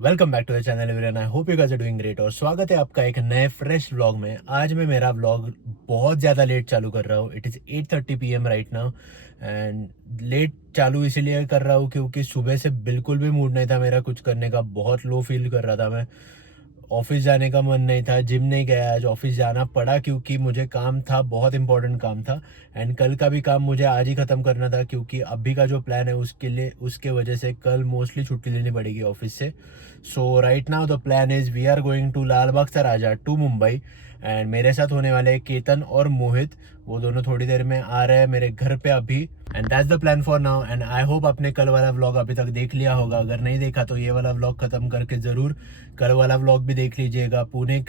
Welcome back to the channel everyone. I hope you guys are doing great और स्वागत है आपका एक नए फ्रेश व्लॉग में। आज मैं मेरा व्लॉग बहुत ज़्यादा लेट चालू कर रहा हूँ। It is 8:30 PM right now and let चालू इसीलिए कर रहा हूँ क्योंकि सुबह से बिल्कुल भी मूड नहीं था मेरा कुछ करने का। बहुत लो फील कर रहा था मैं। ऑफिस जाने का मन नहीं था, जिम नहीं गया, आज ऑफिस जाना पड़ा क्योंकि मुझे काम था, बहुत इंपॉर्टेंट काम था। एंड कल का भी काम मुझे आज ही ख़त्म करना था क्योंकि अभी का जो प्लान है उसके लिए उसके वजह से कल मोस्टली छुट्टी लेनी पड़ेगी ऑफिस से। So right now the plan is we are going to Lal Baug Raja to Mumbai and मेरे साथ होने वाले हैं केतन और मोहित। वो दोनों थोड़ी देर में आ रहे हैं मेरे घर पे अभी। And that's the plan for now and I hope आपने कल वाला व्लॉग अभी तक देख लिया होगा। अगर नहीं देखा तो ये वाला व्लॉग खत्म करके ज़रूर कल वाला व्लॉग भी देख लीजिएगा। पुणे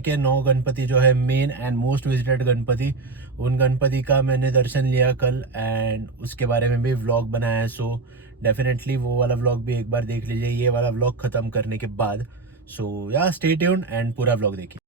के 9 गणपति जो है main and most visited Ganpati, उन गणपति का मैंने दर्शन लिया कल एंड उसके बारे में भी व्लॉग बनाया है। सो डेफिनेटली वो वाला व्लॉग भी एक बार देख लीजिए ये वाला व्लॉग ख़त्म करने के बाद। So yeah stay tuned and पूरा व्लॉग देखिए।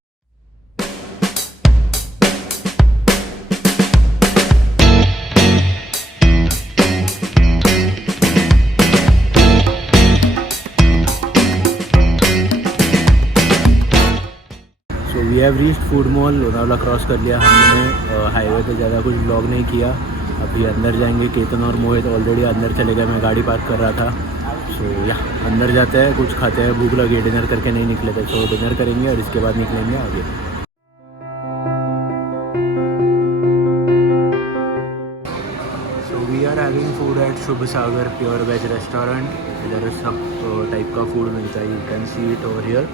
So we have reached food mall, Lonavala cross कर लिया हमने। हाईवे पे ज़्यादा कुछ ब्लॉग नहीं किया। अभी अंदर जाएंगे। केतन और मोहित ऑलरेडी अंदर चले गए, मैं गाड़ी पार्क कर रहा था। सो या अंदर जाते हैं, कुछ खाते हैं, भूख लगी, डिनर करके नहीं निकले थे। सो डिनर करेंगे और इसके बाद निकलेंगे आगे। So we are having food at Shubh Sagar pure veg restaurant. इधर सब टाइप का फूड मिलता है, you can see it over here.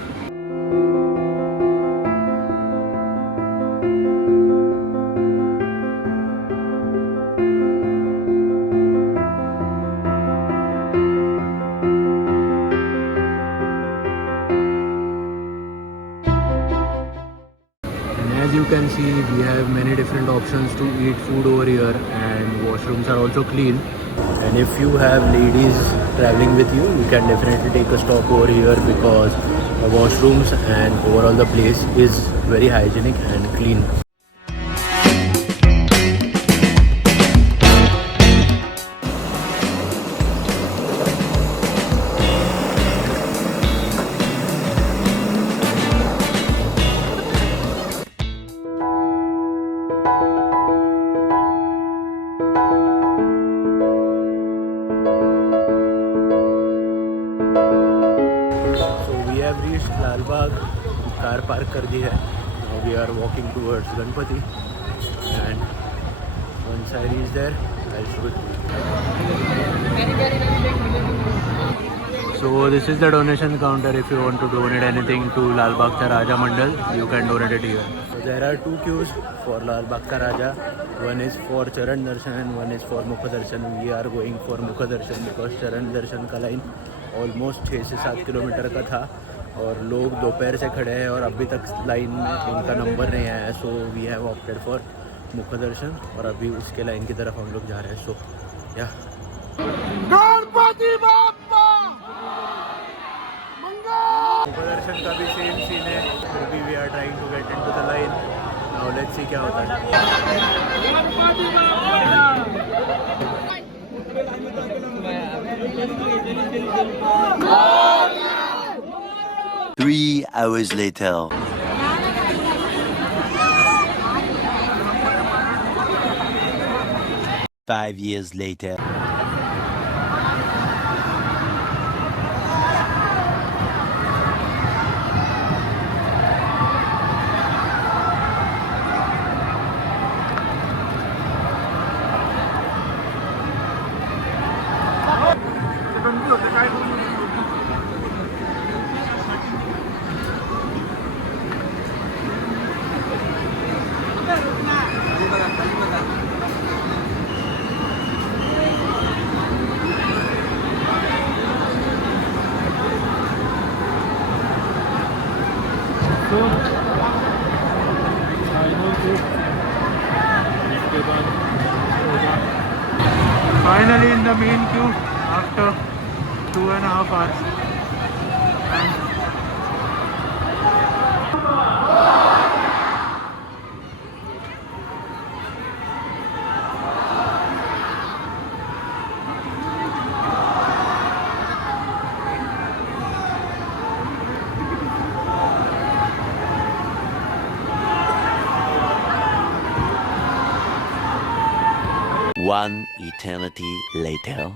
As you can see, we have many different options to eat food over here and washrooms are also clean. And if you have ladies traveling with you, you can definitely take a stop over here because the washrooms and overall the place is very hygienic and clean. We have reached Lal Bagh, car park कर दी है। Now we are walking towards Ganpati and once I reach there, I'll show it to you. So this is the donation counter. If you want to donate anything to Lal Bagh Raja Mandal, you can donate it here. So there are two queues for Lal Bagh Raja. One is for Charan Darshan and one is for Mukha Darshan. We are going for Mukha Darshan because Charan Darshan का line almost 6 से 7 kilometre का था और लोग दोपहर से खड़े हैं और अभी तक लाइन में उनका नंबर नहीं आया है। So we have opted for mukh darshan और अभी उसके लाइन की तरफ हम लोग जा रहे हैं। सो या गणपति बाप्पा मुख दर्शन का भी सेम सीन है, फिर भी we are trying to get into the line. Now let's see क्या होता है। 3 hours later. Five years later. Finally in the main queue after 2.5 hours. One eternity later.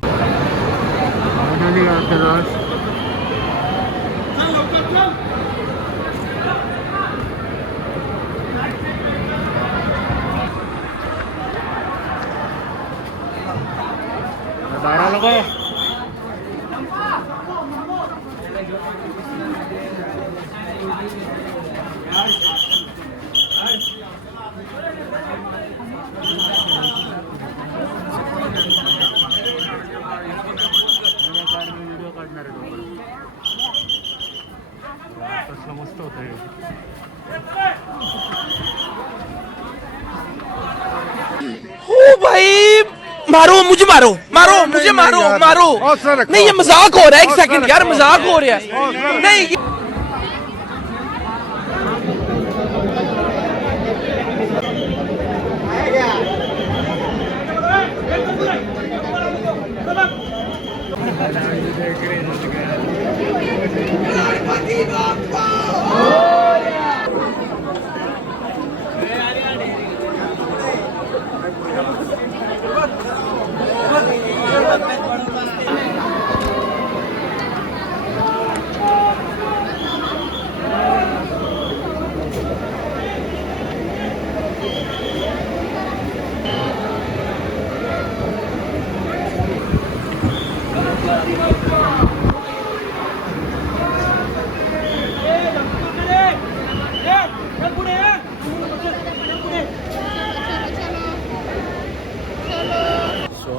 मस्त होत ओ भाई मारो मुझे मारो नहीं ये मजाक हो रहा है एक सेकंड यार मजाक हो रहा है नहीं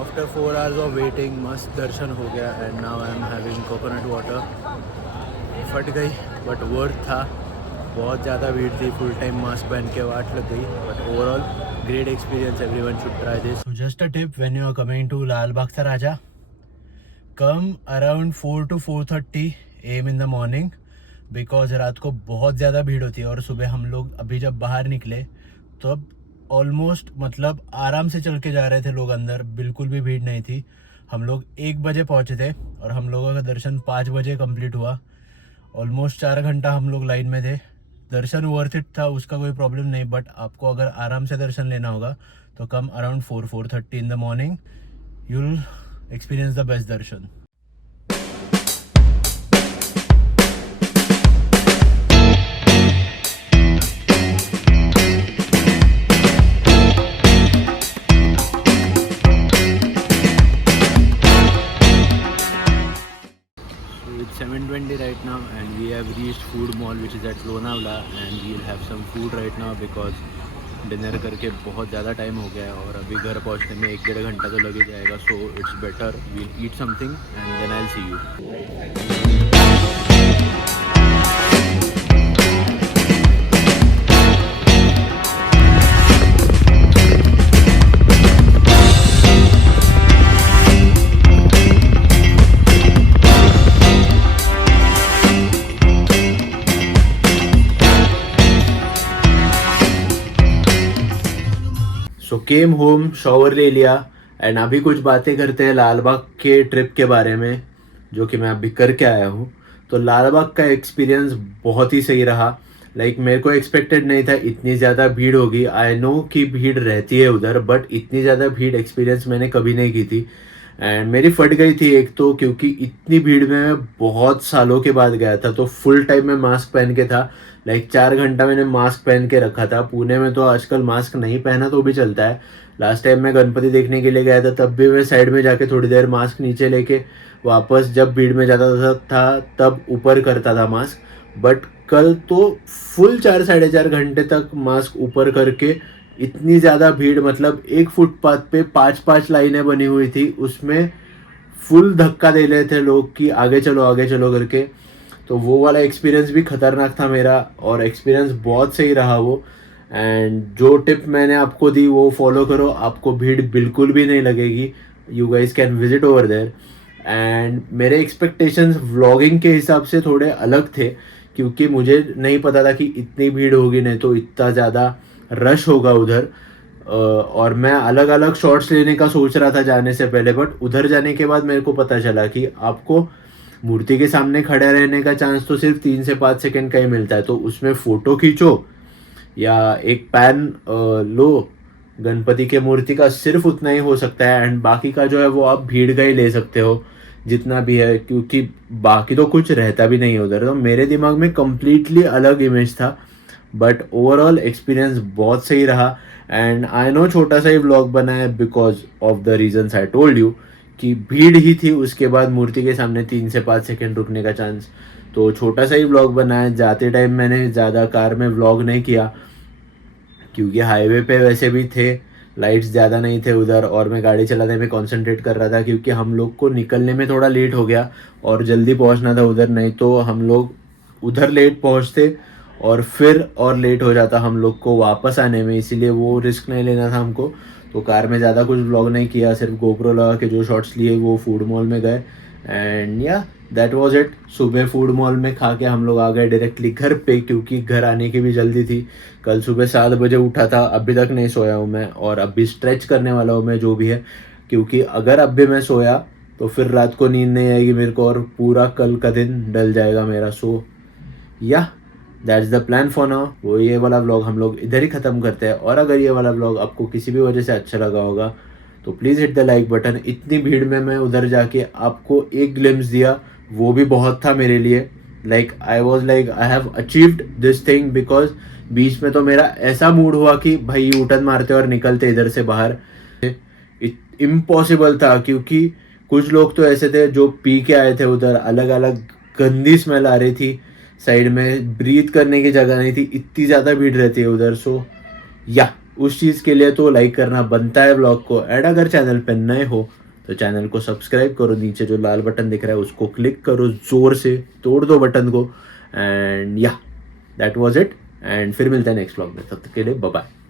आफ्टर 4 hours ऑफ वेटिंग मस्त दर्शन हो गया and now I am having coconut water. फट गई बट वर्थ था. बहुत ज़्यादा भीड़ थी. फुल टाइम मास्क पहन के वाट लग गई but overall great experience. Everyone should try this. So just a tip when you are coming to Lal Bagh Ka Raja, come around 4 to 4:30 AM in the morning because रात को बहुत ज़्यादा भीड़ होती है. और सुबह हम लोग अभी जब बाहर निकले तो अब ऑलमोस्ट मतलब आराम से चल के जा रहे थे लोग अंदर. बिल्कुल भी भीड़ नहीं थी. हम लोग 1 बजे पहुंचे थे और हम लोगों का दर्शन 5 बजे कंप्लीट हुआ. ऑलमोस्ट 4 घंटा हम लोग लाइन में थे. दर्शन वर्थ इट था, उसका कोई प्रॉब्लम नहीं. बट आपको अगर आराम से दर्शन लेना होगा तो come around 4-4:30 in the morning. You will experience the best Darshan. It's 7:20 right now and we have reached food mall which is at Lonavala and we'll have some food right now because dinner करके बहुत ज़्यादा time हो गया है और अभी घर पहुंचने में 1-1.5 घंटा तो लग ही जाएगा. So it's better we'll eat something and then I will see you. So came home, shower ले लिया एंड अभी कुछ बातें करते हैं लाल बाग के ट्रिप के बारे में जो कि मैं अभी करके आया हूँ. तो लाल बाग का एक्सपीरियंस बहुत ही सही रहा. लाइक मेरे को एक्सपेक्टेड नहीं था इतनी ज़्यादा भीड़ होगी. आई नो कि भीड़ रहती है उधर बट इतनी ज़्यादा भीड़ एक्सपीरियंस मैंने कभी नहीं की थी. एंड मेरी फट गई थी एक तो क्योंकि इतनी भीड़ में मैं बहुत सालों के बाद गया था. तो फुल टाइम में मास्क पहन के था. लाइक 4 घंटा मैंने मास्क पहन के रखा था. पुणे में तो आजकल मास्क नहीं पहना तो भी चलता है. लास्ट टाइम मैं गणपति देखने के लिए गया था तब भी मैं साइड में जाके थोड़ी देर मास्क नीचे लेके वापस जब भीड़ में जाता था तब ऊपर करता था मास्क. बट कल तो फुल 4-4.5 घंटे तक मास्क ऊपर करके. इतनी ज़्यादा भीड़ मतलब एक फुटपाथ पे 5-5 लाइनें बनी हुई थी. उसमें फुल धक्का दे रहे थे लोग कि आगे चलो करके. तो वो वाला एक्सपीरियंस भी खतरनाक था मेरा और एक्सपीरियंस बहुत सही रहा वो. एंड जो टिप मैंने आपको दी वो फॉलो करो, आपको भीड़ बिल्कुल भी नहीं लगेगी. You guys can visit over there. And मेरे एक्सपेक्टेशंस व्लॉगिंग के हिसाब से थोड़े अलग थे क्योंकि मुझे नहीं पता था कि इतनी भीड़ होगी, नहीं तो इतना ज़्यादा रश होगा उधर. और मैं अलग अलग शॉट्स लेने का सोच रहा था जाने से पहले. बट उधर जाने के बाद मेरे को पता चला कि आपको मूर्ति के सामने खड़े रहने का चांस तो सिर्फ 3 से 5 सेकंड का ही मिलता है. तो उसमें फ़ोटो खींचो या एक पैन लो गणपति के मूर्ति का सिर्फ उतना ही हो सकता है, एंड बाकी का जो है वो आप भीड़ का ही ले सकते हो जितना भी है, क्योंकि बाकी तो कुछ रहता भी नहीं है उधर। तो मेरे दिमाग में कम्प्लीटली अलग इमेज था, बट ओवरऑल एक्सपीरियंस बहुत सही रहा। एंड आई नो छोटा सा ही व्लॉग बना है because of the reasons I told you, कि भीड़ ही थी, उसके बाद मूर्ति के सामने 3 से 5 सेकंड रुकने का चांस, तो छोटा सा ही व्लॉग बना है। जाते टाइम मैंने ज़्यादा कार में व्लॉग नहीं किया क्योंकि हाईवे पे वैसे भी थे, लाइट्स ज़्यादा नहीं थे उधर, और मैं गाड़ी चलाने में कंसंट्रेट कर रहा था क्योंकि हम लोग को निकलने में थोड़ा लेट हो गया और जल्दी पहुंचना था उधर, नहीं तो हम लोग उधर लेट पहुंचते और फिर और लेट हो जाता हम लोग को वापस आने में, इसीलिए वो रिस्क नहीं लेना था हमको। तो कार में ज़्यादा कुछ व्लॉग नहीं किया, सिर्फ गोप्रो लगा के जो शॉट्स लिए वो फूड मॉल में गए, एंड या दैट वाज इट। सुबह फूड मॉल में खा के हम लोग आ गए डायरेक्टली घर पे, क्योंकि घर आने की भी जल्दी थी। कल सुबह 7 बजे उठा था, अभी तक नहीं सोया हूँ मैं, और अभी स्ट्रेच करने वाला हूँ मैं जो भी है, क्योंकि अगर अब भी मैं सोया तो फिर रात को नींद नहीं आएगी मेरे को और पूरा कल का दिन डल जाएगा मेरा। सो या that's the plan for now. वो ये वाला व्लॉग हम लोग इधर ही ख़त्म करते हैं, और अगर ये वाला व्लॉग आपको किसी भी वजह से अच्छा लगा होगा तो please hit the like button. इतनी भीड़ में मैं उधर जाके आपको एक ग्लिम्स दिया, वो भी बहुत था मेरे लिए। Like I was like I have achieved this thing, because बीच में तो मेरा ऐसा मूड हुआ कि भाई यूटर्न मारते और निकलते इधर से बाहर, इम्पॉसिबल था, क्योंकि कुछ लोग तो ऐसे थे जो पी के आए थे उधर, अलग अलग गंदी स्मेल आ रही थी, साइड में ब्रीथ करने की जगह नहीं थी, इतनी ज़्यादा भीड़ रहती है उधर। सो या उस चीज़ के लिए तो लाइक करना बनता है व्लॉग को, एंड अगर चैनल पे नए हो तो चैनल को सब्सक्राइब करो, नीचे जो लाल बटन दिख रहा है उसको क्लिक करो, ज़ोर से तोड़ दो बटन को, एंड या दैट वाज इट। एंड फिर मिलते हैं नेक्स्ट व्लॉग में, तब तक के लिए बाय बाय।